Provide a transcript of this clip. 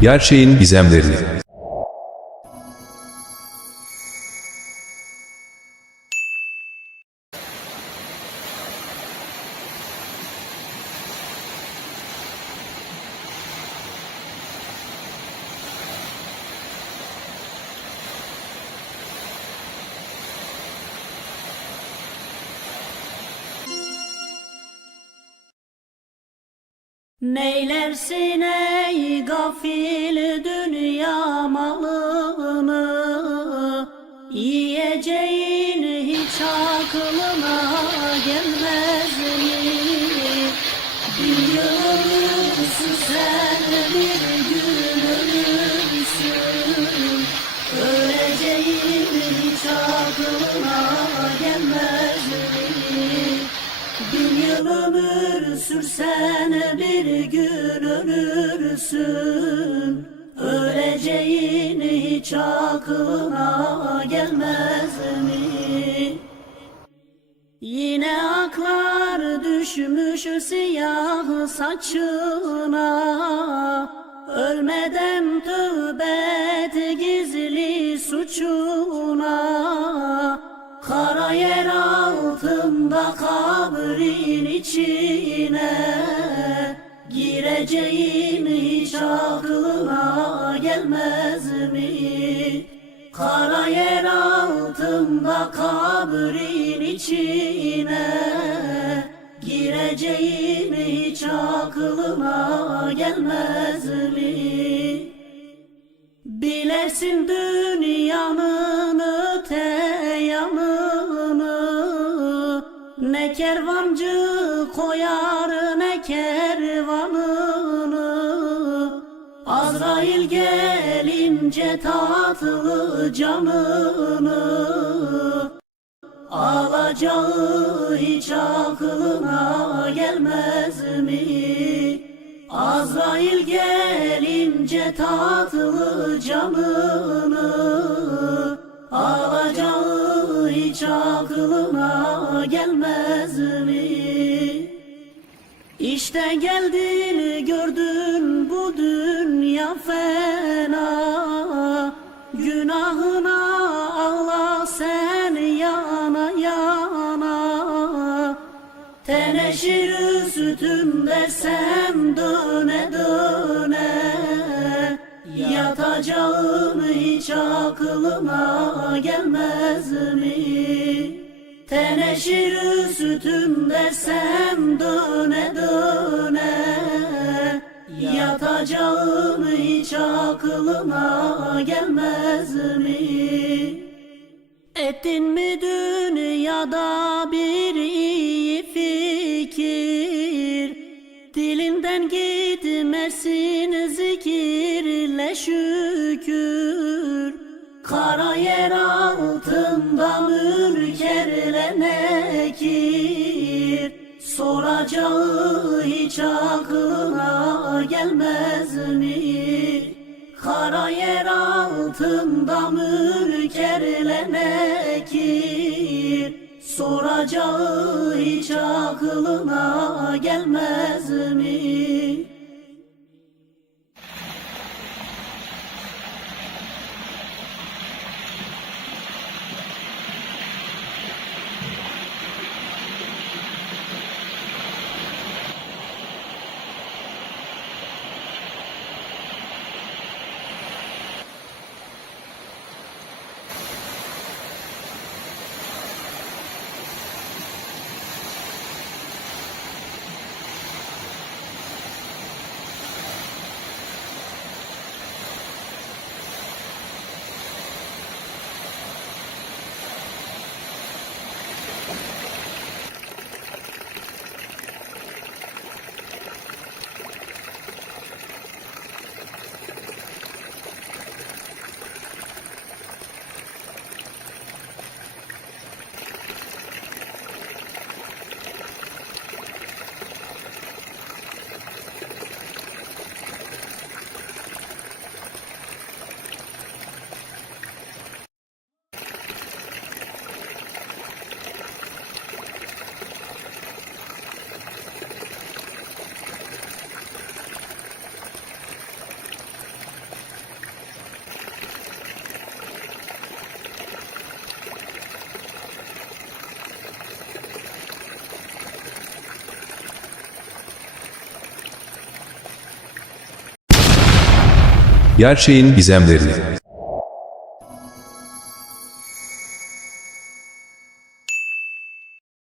Gerçeğin gizemleri. Neylersin ey gafil dünya malını Yiyeceğin hiç aklına Yıl ömür sürsen bir gün ölürsün. Öleceğin hiç aklına gelmez mi? Yine aklar düşmüş siyah saçına. Ölmeden tövbe gizli suçuna. Kara yer altında kabrin içine Gireceğin hiç aklına gelmez mi? Kara yer altında kabrin içine Gireceğin hiç aklına gelmez mi? Bilersin dünyanın Kervancı koyar ne kervanını. Azrail gelince tatlı canını. Alacağı hiç aklına gelmez mi? Azrail gelince tatlı canını hiç aklına gelmez mi? İşte geldin gördün bu dünya fena. Günahına ağla sen yana yana. Teneşir üstünde sen döne döne Yatacağın hiç aklına gelmez mi? Teneşir üstünde sen döne döne Yatacağın hiç aklına gelmez mi? Ettin mi dünyada bir iyi fikir Dilinden gitmesin şükür Kara yer altında mülkerle nekir Soracağı hiç aklına gelmez mi? Kara yer altında mülkerle nekir Soracağı hiç aklına gelmez mi? Gerçeğin gizemlerini